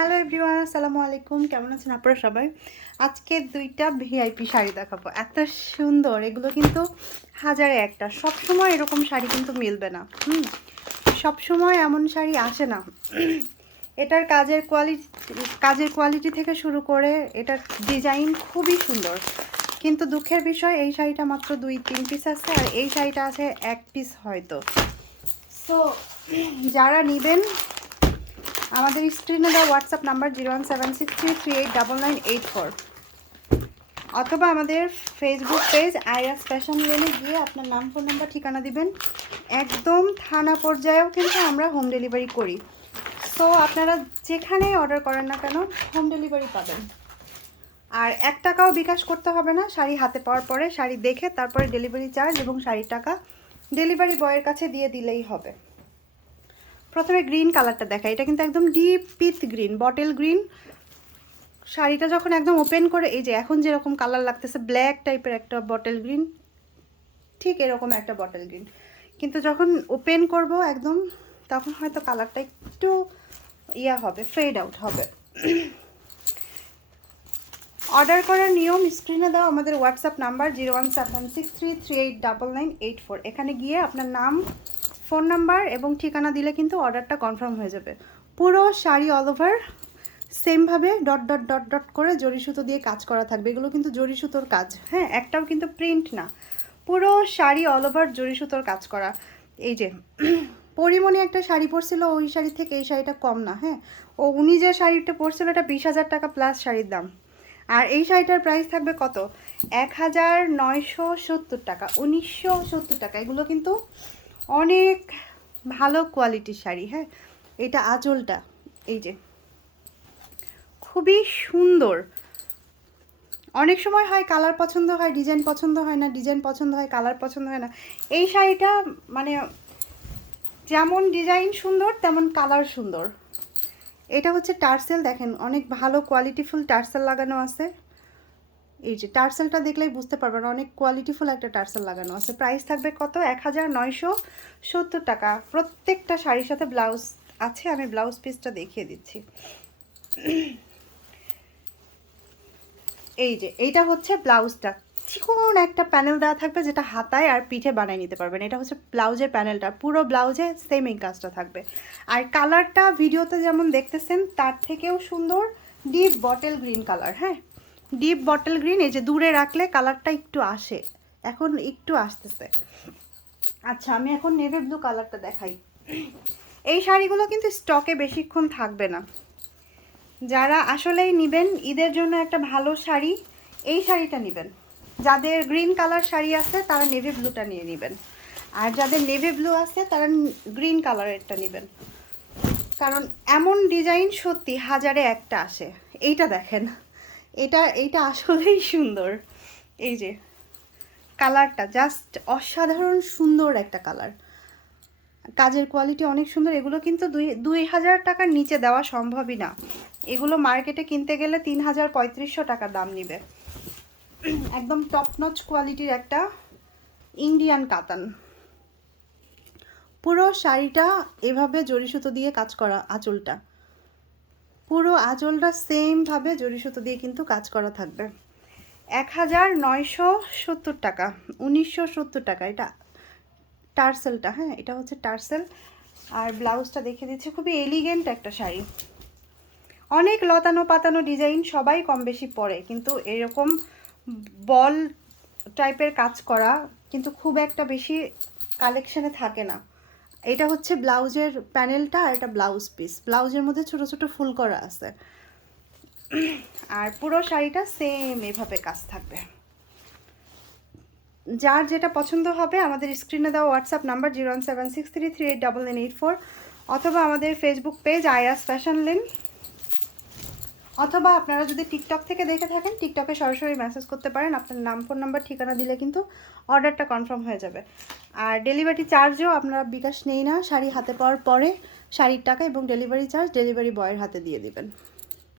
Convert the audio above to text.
Hello everyone, আসসালামু আলাইকুম। কেমন আছেন আপনারা সবাই? আজকে দুইটা ভিআইপি শাড়ি দেখাবো। এত সুন্দর, এগুলো কিন্তু হাজারে একটা। সবসময় এরকম শাড়ি কিন্তু মিলবে না। সবসময় এমন শাড়ি আসে না। এটার কাজের কোয়ালিটি থেকে শুরু করে এটার ডিজাইন খুবই সুন্দর। কিন্তু দুঃখের বিষয়, এই শাড়িটা মাত্র 2-3 পিস আছে, আর এই শাড়িটা আছে 1 পিস হয়তো। সো যারা নেবেন, আমাদের স্ক্রিনে দেওয়া হোয়াটসঅ্যাপ নাম্বার 01763389984, অথবা আমাদের ফেসবুক পেজ আইরাস ফ্যাশন লেনে গিয়ে আপনার নাম, ফোন নাম্বার, ঠিকানা দিবেন। একদম থানা পর্যায়েও কিন্তু আমরা হোম ডেলিভারি করি। সো আপনারা যেখানেই অর্ডার করেন না কেন, হোম ডেলিভারি পাবেন। আর 1 টাকাও বিকাশ করতে হবে না। শাড়ি হাতে পাওয়ার পরে, শাড়ি দেখে তারপরে ডেলিভারি চার্জ এবং শাড়ির টাকা ডেলিভারি বয়ের কাছে দিয়ে দিলেই হবে। প্রথমে গ্রিন কালারটা দেখাই। এটা কিন্তু একদম deep pitch green, bottle green. শাড়িটা যখন একদম ওপেন করে, এই যে এখন যেরকম কালার লাগতেছে, ব্ল্যাক টাইপের একটা বটল গ্রিন, ঠিক এরকম একটা বটল গ্রিন। কিন্তু যখন ওপেন করব একদম, তখন হয়তো কালারটা একটু হবে, ফেড আউট হবে। অর্ডার করার নিয়ম স্ক্রিনে দাও আমাদের হোয়াটসঅ্যাপ নাম্বার 01763389984। এখানে গিয়ে আপনার নাম, ফোন নাম্বার এবং ঠিকানা দিলে কিন্তু অর্ডারটা কনফার্ম হয়ে যাবে। পুরো শাড়ি অল ওভার সেমভাবে ডট ডট ডট ডট করে জরি সুতো দিয়ে কাজ করা থাকবে। এগুলো কিন্তু জরি সুতোর কাজ, হ্যাঁ, একটাও কিন্তু প্রিন্ট না। পুরো শাড়ি অল ওভার জরি সুতোর কাজ করা। এই যে পরিমণি একটা শাড়ি পরছিল, ওই শাড়ি থেকে এই শাড়িটা কম না, হ্যাঁ। উনি যে শাড়িটা পরছিল, এটা 20,000 টাকা প্লাস শাড়ির দাম। আর এই শাড়িটার প্রাইস থাকবে কত? 1970 টাকা, 1970 টাকা। এগুলো কিন্তু অনেক ভালো কোয়ালিটির শাড়ি, হ্যাঁ। এটা আঁচলটা, এই যে খুবই সুন্দর। অনেক সময় হয় কালার পছন্দ হয়, ডিজাইন পছন্দ হয় না, ডিজাইন পছন্দ হয়, কালার পছন্দ হয় না। এই শাড়িটা মানে যেমন ডিজাইন সুন্দর তেমন কালার সুন্দর। এটা হচ্ছে টার্সেল, দেখেন অনেক ভালো কোয়ালিটিফুল টার্সেল লাগানো আছে। এই যে টার্সেলটা দেখলেই বুঝতে পারবেন অনেক কোয়ালিটিফুল একটা টার্সেল লাগানো আছে। প্রাইস থাকবে কত? 1970 টাকা। প্রত্যেকটা শাড়ির সাথে ব্লাউজ আছে, আমি ব্লাউজ পিসটা দেখিয়ে দিচ্ছি। এই যে এইটা হচ্ছে ব্লাউজটা, চিকন একটা প্যানেল দেওয়া থাকবে, যেটা হাতায় আর পিঠে বানিয়ে নিতে পারবেন। এটা হচ্ছে ব্লাউজের প্যানেলটা, পুরো ব্লাউজে সেম এই কাজটা থাকবে। আর কালারটা ভিডিওতে যেমন দেখতেছেন তার থেকেও সুন্দর, ডিপ বটল গ্রিন কালার, হ্যাঁ, ডিপ বটল গ্রিন। এই যে দূরে রাখলে কালারটা একটু আসে, এখন একটু আসতেছে। আচ্ছা, আমি এখন নেভি ব্লু কালারটা দেখাই। এই শাড়িগুলো কিন্তু স্টকে বেশিক্ষণ থাকবে না। যারা আসলেই নেবেন ঈদের জন্য একটা ভালো শাড়ি, এই শাড়িটা নেবেন। যাদের গ্রিন কালার শাড়ি আছে তারা নেভি ব্লুটা নিয়ে নেবেন, আর যাদের নেভি ব্লু আছে তারা গ্রিন কালারেরটা নেবেন। কারণ এমন ডিজাইন সত্যি হাজারে একটা আসে। এইটা দেখেন, এইটা আসলেই সুন্দর। এই যে কালারটা জাস্ট অসাধারণ সুন্দর একটা কালার। কাজের কোয়ালিটি অনেক সুন্দর। এগুলো কিন্তু 2,000 টাকার নিচে দেওয়া সম্ভবই না। এগুলো মার্কেটে কিনতে গেলে 3,000-3,500 টাকা দাম নেবে। একদম টপ নচ কোয়ালিটির একটা ইন্ডিয়ান কাতান। পুরো শাড়িটা এভাবে জরি সুতো দিয়ে কাজ করা। আঁচলটা, পুরো আঁচলটা সেমভাবে জরি সুতো দিয়ে কিন্তু কাজ করা থাকবে। 1970 টাকা, 1970 টাকা। এটা টার্সেলটা, হ্যাঁ, এটা হচ্ছে টার্সেল। আর ব্লাউজটা দেখে দিচ্ছে, খুবই এলিগেন্ট একটা শাড়ি। অনেক লতানো পাতানো ডিজাইন সবাই কম বেশি পরে, কিন্তু এরকম বল টাইপের কাজ করা কিন্তু খুব একটা বেশি কালেকশানে থাকে না। এটা হচ্ছে ব্লাউজের প্যানেলটা, আর এটা ব্লাউজ পিস। ব্লাউজের মধ্যে ছোট ছোট ফুল করা আছে, আর পুরো শাড়িটা সেম এভাবে কাজ থাকবে। যার যেটা পছন্দ হবে আমাদের স্ক্রিনে দেওয়া হোয়াটসঅ্যাপ নাম্বার 01763389984, অথবা আমাদের ফেসবুক পেজ আইরাস ফ্যাশন লেন, অথবা আপনারা যদি টিকটক থেকে দেখে থাকেন টিকটকে সরাসরি মেসেজ করতে পারেন। আপনার নাম, ফোন নাম্বার, ঠিকানা দিলে কিন্তু অর্ডারটা কনফার্ম হয়ে যাবে। আর ডেলিভারি চার্জও আপনারা বিকাশ নেই না, শাড়ি হাতে পাওয়ার পরে শাড়ির টাকা এবং ডেলিভারি চার্জ ডেলিভারি বয়ের হাতে দিয়ে দিবেন।